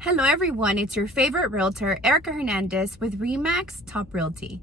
Hello everyone, it's your favorite realtor, Erica Hernandez with RE/MAX Top Realty.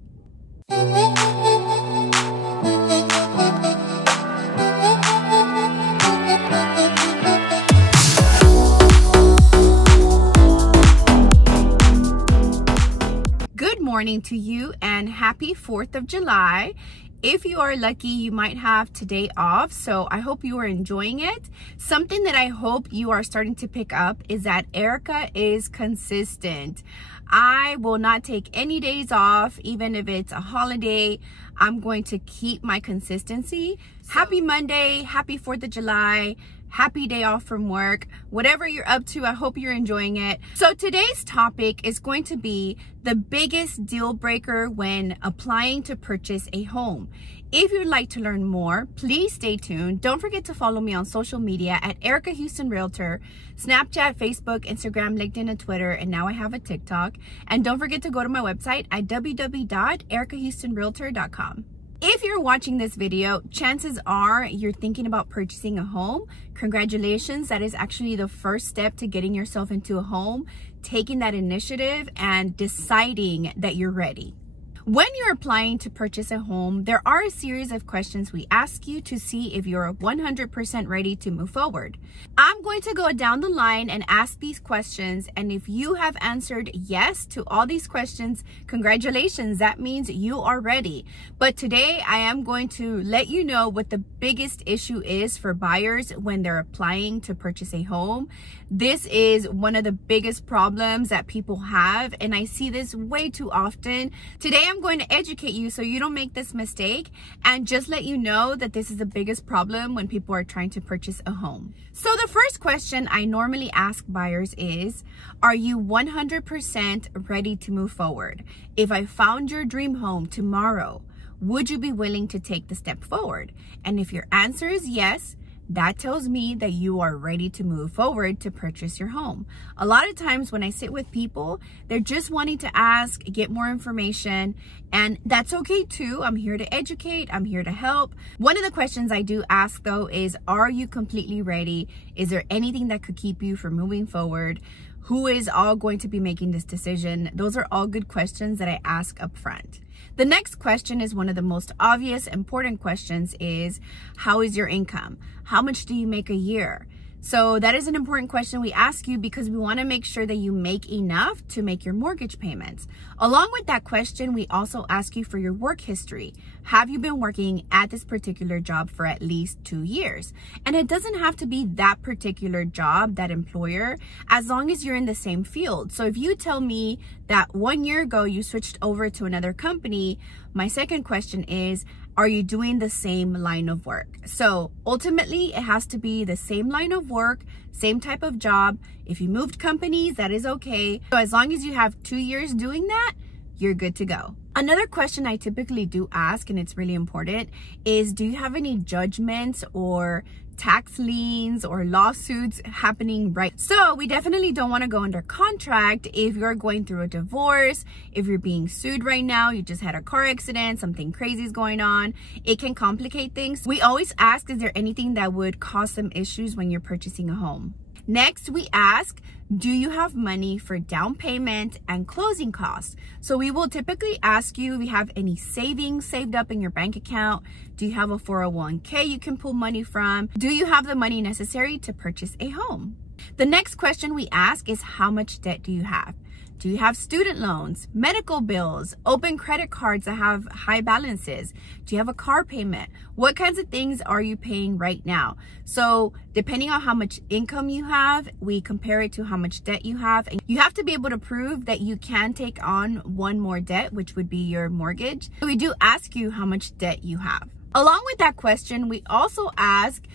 Good morning to you and happy 4th of July. If you are lucky, you might have today off, so I hope you are enjoying it. Something that I hope you are starting to pick up is that Erica is consistent. I will not take any days off, even if it's a holiday. I'm going to keep my consistency. Happy Monday, happy 4th of July. Happy day off from work. Whatever you're up to, I hope you're enjoying it. So today's topic is going to be the biggest deal breaker when applying to purchase a home. If you'd like to learn more, please stay tuned. Don't forget to follow me on social media at erikahoustonrealtor, Snapchat, Facebook, Instagram, LinkedIn, and Twitter, and now I have a TikTok. And don't forget to go to my website at www.erikahoustonrealtor.com. If you're watching this video, chances are you're thinking about purchasing a home. Congratulations, that is actually the first step to getting yourself into a home, taking that initiative and deciding that you're ready. When you're applying to purchase a home, there are a series of questions we ask you to see if you're 100% ready to move forward. I'm going to go down the line and ask these questions, and if you have answered yes to all these questions, congratulations, that means you are ready. But today I am going to let you know what the biggest issue is for buyers when they're applying to purchase a home. This is one of the biggest problems that people have, and I see this way too often. Today I'm going to educate you so you don't make this mistake and just let you know that this is the biggest problem when people are trying to purchase a home. So the first question I normally ask buyers is, are you 100% ready to move forward? If I found your dream home tomorrow, would you be willing to take the step forward? And if your answer is yes, that tells me that you are ready to move forward to purchase your home. A lot of times when I sit with people, they're just wanting to ask, get more information, and that's okay too. I'm here to educate, I'm here to help. One of the questions I do ask though is, are you completely ready? Is there anything that could keep you from moving forward? Who is all going to be making this decision? Those are all good questions that I ask up front. The next question is one of the most obvious, important questions is, how is your income? How much do you make a year? So that is an important question we ask you because we want to make sure that you make enough to make your mortgage payments. Along with that question, we also ask you for your work history. Have you been working at this particular job for at least 2 years? And it doesn't have to be that particular job, that employer, as long as you're in the same field. So if you tell me that 1 year ago you switched over to another company, my second question is, are you doing the same line of work? So ultimately, it has to be the same line of work, same type of job. If you moved companies, that is okay. So as long as you have 2 years doing that, you're good to go. Another question I typically do ask, and it's really important, is do you have any judgments or tax liens or lawsuits happening right? So we definitely don't want to go under contract if you're going through a divorce, if you're being sued right now, you just had a car accident, something crazy is going on. It can complicate things. We always ask, is there anything that would cause some issues when you're purchasing a home? Next, we ask, do you have money for down payment and closing costs? So we will typically ask you if you have any savings saved up in your bank account. Do you have a 401k you can pull money from? Do you have the money necessary to purchase a home? The next question we ask is, how much debt do you have? Do you have student loans, medical bills, open credit cards that have high balances? Do you have a car payment? What kinds of things are you paying right now? So depending on how much income you have, we compare it to how much debt you have. And you have to be able to prove that you can take on one more debt, which would be your mortgage. So we do ask you how much debt you have. Along with that question, we also ask,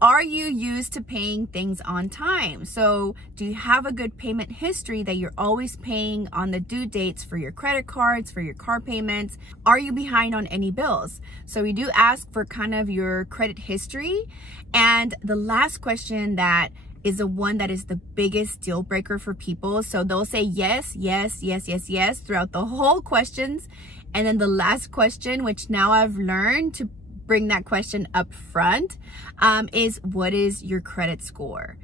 are you used to paying things on time? So do you have a good payment history that you're always paying on the due dates for your credit cards, for your car payments? Are you behind on any bills? So we do ask for kind of your credit history. And the last question that is the one that is the biggest deal breaker for people. So they'll say yes, yes, yes, yes, yes throughout the whole questions. And then the last question, which now I've learned to bring that question up front, is what is your credit score?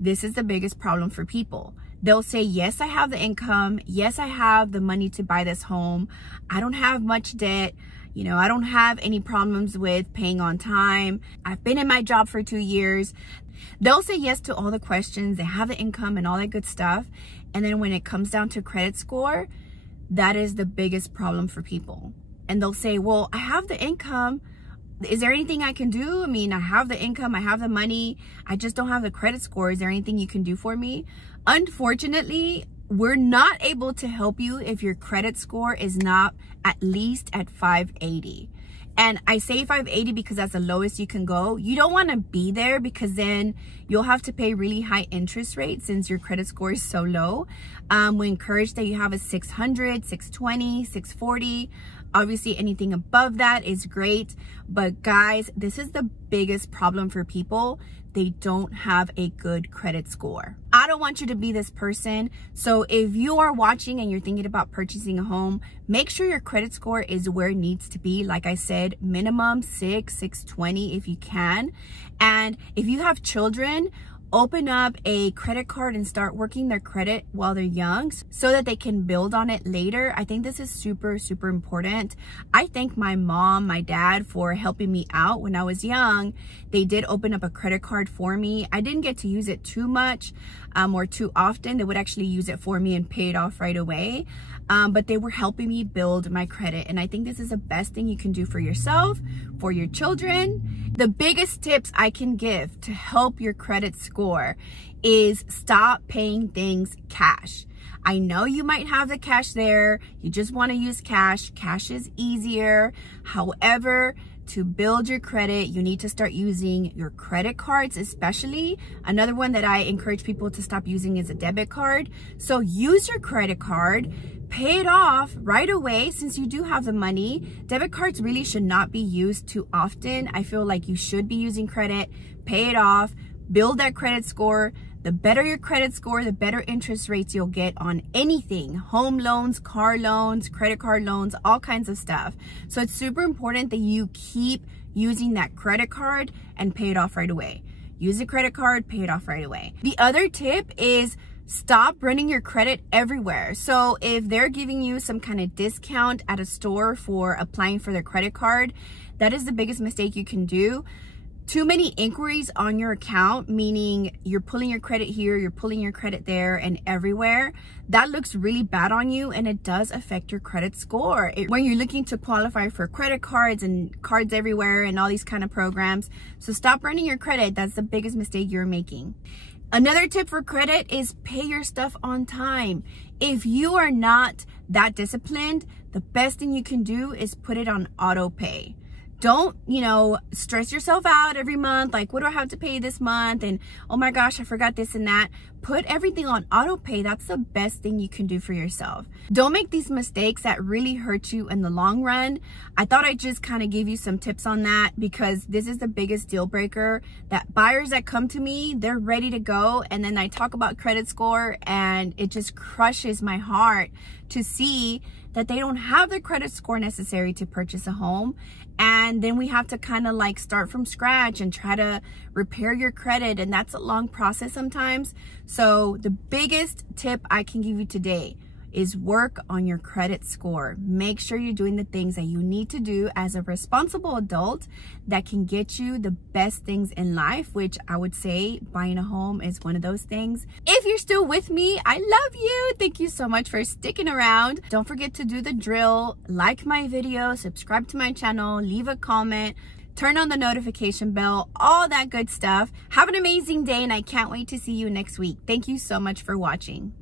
This is the biggest problem for people. They'll say, yes, I have the income. Yes, I have the money to buy this home. I don't have much debt. You know, I don't have any problems with paying on time. I've been in my job for 2 years. They'll say yes to all the questions. They have the income and all that good stuff. And then when it comes down to credit score, that is the biggest problem for people. And they'll say, well, I have the income. Is there anything I can do? I mean, I have the income, I have the money. I just don't have the credit score. Is there anything you can do for me? Unfortunately, we're not able to help you if your credit score is not at least at 580. And I say 580 because that's the lowest you can go. You don't want to be there because then you'll have to pay really high interest rates since your credit score is so low. We encourage that you have a 600, 620, 640. Obviously, anything above that is great. But guys, this is the biggest problem for people. They don't have a good credit score. I don't want you to be this person. So if you are watching and you're thinking about purchasing a home, make sure your credit score is where it needs to be. Like I said, minimum 620 if you can. And if you have children, open up a credit card and start working their credit while they're young so that they can build on it later. I think this is super, super important. I thank my mom, my dad for helping me out when I was young. They did open up a credit card for me. I didn't get to use it too much or too often. They would actually use it for me and pay it off right away. But they were helping me build my credit. And I think this is the best thing you can do for yourself, for your children. The biggest tips I can give to help your credit score is stop paying things cash. I know you might have the cash there. You just want to use cash. Cash is easier. However, to build your credit, you need to start using your credit cards, especially. Another one that I encourage people to stop using is a debit card. So use your credit card, pay it off right away since you do have the money. Debit cards really should not be used too often. I feel like you should be using credit, pay it off, build that credit score. The better your credit score, the better interest rates you'll get on anything. Home loans, car loans, credit card loans, all kinds of stuff. So it's super important that you keep using that credit card and pay it off right away. Use a credit card, pay it off right away. The other tip is stop running your credit everywhere. So if they're giving you some kind of discount at a store for applying for their credit card, that is the biggest mistake you can do. Too many inquiries on your account, meaning you're pulling your credit here, you're pulling your credit there and everywhere. That looks really bad on you and it does affect your credit score. When you're looking to qualify for credit cards and cards everywhere and all these kind of programs. So stop running your credit. That's the biggest mistake you're making. Another tip for credit is pay your stuff on time. If you are not that disciplined, the best thing you can do is put it on auto pay. Don't, stress yourself out every month. Like, what do I have to pay this month? And oh my gosh, I forgot this and that. Put everything on auto pay. That's the best thing you can do for yourself. Don't make these mistakes that really hurt you in the long run. I thought I'd just kind of give you some tips on that because this is the biggest deal breaker. That buyers that come to me, they're ready to go. And then I talk about credit score and it just crushes my heart to see that they don't have the credit score necessary to purchase a home. And then we have to kind of like start from scratch and try to repair your credit. And that's a long process sometimes. So the biggest tip I can give you today is work on your credit score. Make sure you're doing the things that you need to do as a responsible adult that can get you the best things in life, which I would say buying a home is one of those things. If you're still with me, I love you. Thank you so much for sticking around. Don't forget to do the drill, like my video, subscribe to my channel, leave a comment, turn on the notification bell, all that good stuff. Have an amazing day and I can't wait to see you next week. Thank you so much for watching.